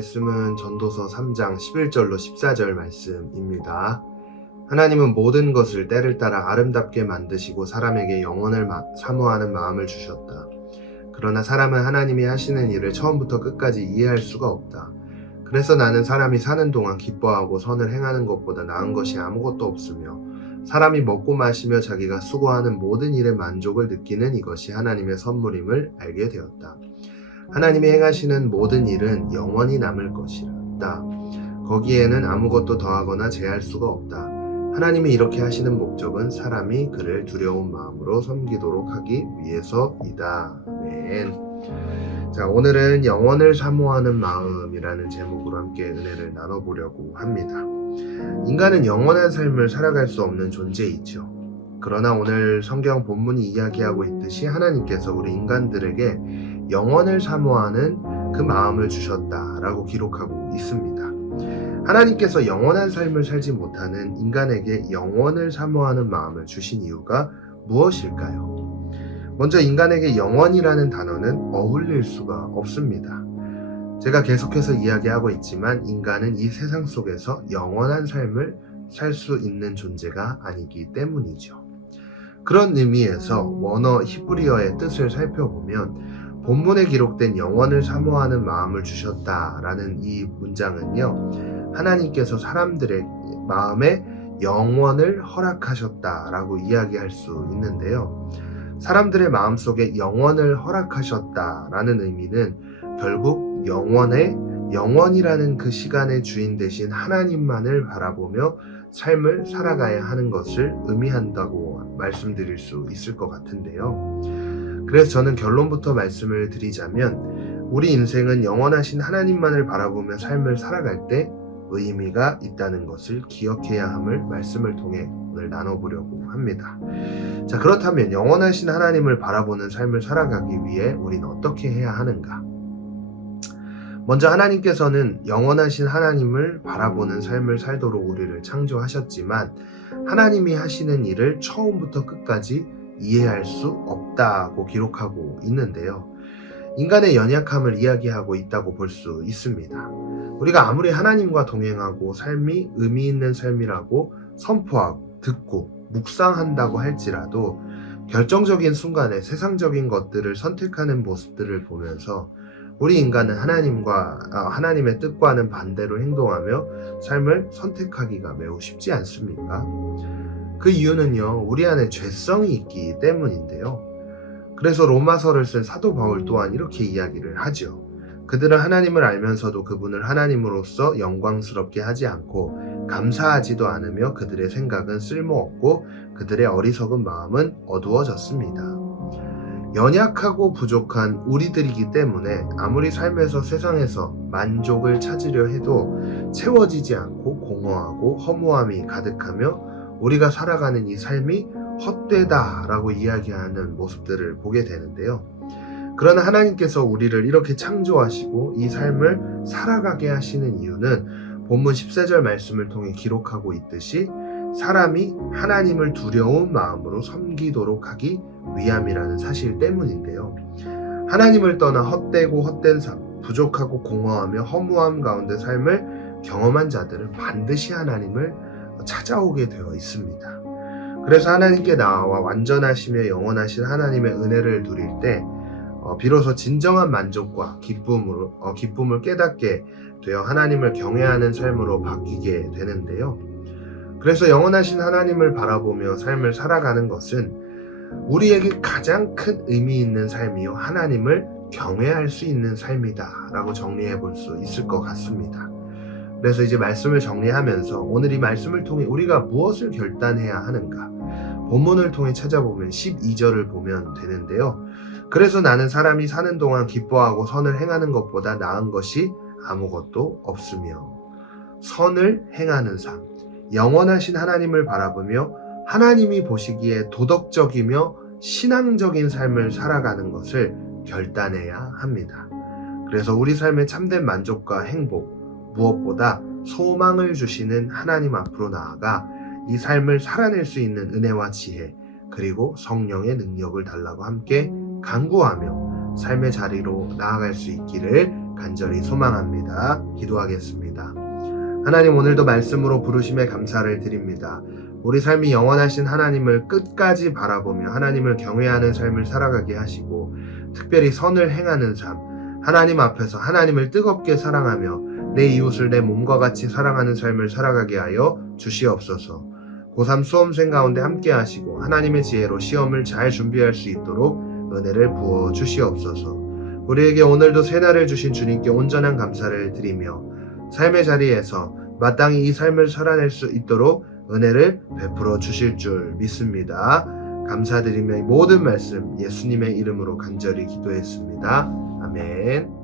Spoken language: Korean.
말씀은 전도서 3장 11절로 14절 말씀입니다. 하나님은 모든 것을 때를 따라 아름답게 만드시고 사람에게 영원을 마- 사모하는 마음을 주셨다. 그러나 사람은 하나님이 하시는 일을 처음부터 끝까지 이해할 수가 없다. 그래서 나는 사람이 사는 동안 기뻐하고 선을 행하는 것보다 나은 것이 아무것도 없으며 사람이 먹고 마시며 자기가 수고하는 모든 일에 만족을 느끼는 이것이 하나님의 선물임을 알게 되었다. 하나님이 행하시는 모든 일은 영원히 남을 것이다. 거기에는 아무것도 더하거나 제할 수가 없다. 하나님이 이렇게 하시는 목적은 사람이 그를 두려운 마음으로 섬기도록 하기 위해서이다. 아멘. 자, 오늘은 영원을 사모하는 마음이라는 제목으로 함께 은혜를 나눠보려고 합니다. 인간은 영원한 삶을 살아갈 수 없는 존재이죠. 그러나 오늘 성경 본문이 이야기하고 있듯이 하나님께서 우리 인간들에게 영원을 사모하는 그 마음을 주셨다라고 기록하고 있습니다. 하나님께서 영원한 삶을 살지 못하는 인간에게 영원을 사모하는 마음을 주신 이유가 무엇일까요? 먼저 인간에게 영원이라는 단어는 어울릴 수가 없습니다. 제가 계속해서 이야기하고 있지만 인간은 이 세상 속에서 영원한 삶을 살 수 있는 존재가 아니기 때문이죠. 그런 의미에서 원어 히브리어의 뜻을 살펴보면 본문에 기록된 영원을 사모하는 마음을 주셨다라는 이 문장은요, 하나님께서 사람들의 마음에 영원을 허락하셨다라고 이야기할 수 있는데요. 사람들의 마음속에 영원을 허락하셨다라는 의미는 결국 영원의 영원이라는 그 시간의 주인 대신 하나님만을 바라보며 삶을 살아가야 하는 것을 의미한다고 말씀드릴 수 있을 것 같은데요. 그래서 저는 결론부터 말씀을 드리자면 우리 인생은 영원하신 하나님만을 바라보며 삶을 살아갈 때 의미가 있다는 것을 기억해야 함을 말씀을 통해 오늘 나눠보려고 합니다. 자, 그렇다면 영원하신 하나님을 바라보는 삶을 살아가기 위해 우리는 어떻게 해야 하는가? 먼저 하나님께서는 영원하신 하나님을 바라보는 삶을 살도록 우리를 창조하셨지만 하나님이 하시는 일을 처음부터 끝까지 이해할 수 없다고 기록하고 있는데요. 인간의 연약함을 이야기하고 있다고 볼 수 있습니다. 우리가 아무리 하나님과 동행하고 삶이 의미 있는 삶이라고 선포하고 듣고 묵상한다고 할지라도 결정적인 순간에 세상적인 것들을 선택하는 모습들을 보면서 우리 인간은 하나님과 아, 하나님의 뜻과는 반대로 행동하며 삶을 선택하기가 매우 쉽지 않습니까? 그 이유는요, 우리 안에 죄성이 있기 때문인데요. 그래서 로마서를 쓴 사도 바울 또한 이렇게 이야기를 하죠. 그들은 하나님을 알면서도 그분을 하나님으로서 영광스럽게 하지 않고 감사하지도 않으며 그들의 생각은 쓸모없고 그들의 어리석은 마음은 어두워졌습니다. 연약하고 부족한 우리들이기 때문에 아무리 삶에서 세상에서 만족을 찾으려 해도 채워지지 않고 공허하고 허무함이 가득하며 우리가 살아가는 이 삶이 헛되다라고 이야기하는 모습들을 보게 되는데요. 그러나 하나님께서 우리를 이렇게 창조하시고 이 삶을 살아가게 하시는 이유는 본문 14절 말씀을 통해 기록하고 있듯이 사람이 하나님을 두려운 마음으로 섬기도록 하기 위함이라는 사실 때문인데요. 하나님을 떠나 헛되고 헛된 삶, 부족하고 공허하며 허무함 가운데 삶을 경험한 자들은 반드시 하나님을 찾아오게 되어 있습니다. 그래서 하나님께 나와 완전하시며 영원하신 하나님의 은혜를 누릴 때 어, 비로소 진정한 만족과 기쁨으로 어, 기쁨을 깨닫게 되어 하나님을 경외하는 삶으로 바뀌게 되는데요. 그래서 영원하신 하나님을 바라보며 삶을 살아가는 것은 우리에게 가장 큰 의미 있는 삶이요 하나님을 경외할 수 있는 삶이다 라고 정리해 볼 수 있을 것 같습니다. 그래서 이제 말씀을 정리하면서 오늘 이 말씀을 통해 우리가 무엇을 결단해야 하는가 본문을 통해 찾아보면 12절을 보면 되는데요. 그래서 나는 사람이 사는 동안 기뻐하고 선을 행하는 것보다 나은 것이 아무것도 없으며 선을 행하는 삶, 영원하신 하나님을 바라보며 하나님이 보시기에 도덕적이며 신앙적인 삶을 살아가는 것을 결단해야 합니다. 그래서 우리 삶의 참된 만족과 행복, 무엇보다 소망을 주시는 하나님 앞으로 나아가 이 삶을 살아낼 수 있는 은혜와 지혜, 그리고 성령의 능력을 달라고 함께 간구하며 삶의 자리로 나아갈 수 있기를 간절히 소망합니다. 기도하겠습니다. 하나님 오늘도 말씀으로 부르심에 감사를 드립니다. 우리 삶이 영원하신 하나님을 끝까지 바라보며 하나님을 경외하는 삶을 살아가게 하시고 특별히 선을 행하는 삶, 하나님 앞에서 하나님을 뜨겁게 사랑하며 내 이웃을 내 몸과 같이 사랑하는 삶을 살아가게 하여 주시옵소서. 고3 수험생 가운데 함께 하시고 하나님의 지혜로 시험을 잘 준비할 수 있도록 은혜를 부어 주시옵소서. 우리에게 오늘도 새날을 주신 주님께 온전한 감사를 드리며 삶의 자리에서 마땅히 이 삶을 살아낼 수 있도록 은혜를 베풀어 주실 줄 믿습니다. 감사드리며 이 모든 말씀 예수님의 이름으로 간절히 기도했습니다. 아멘.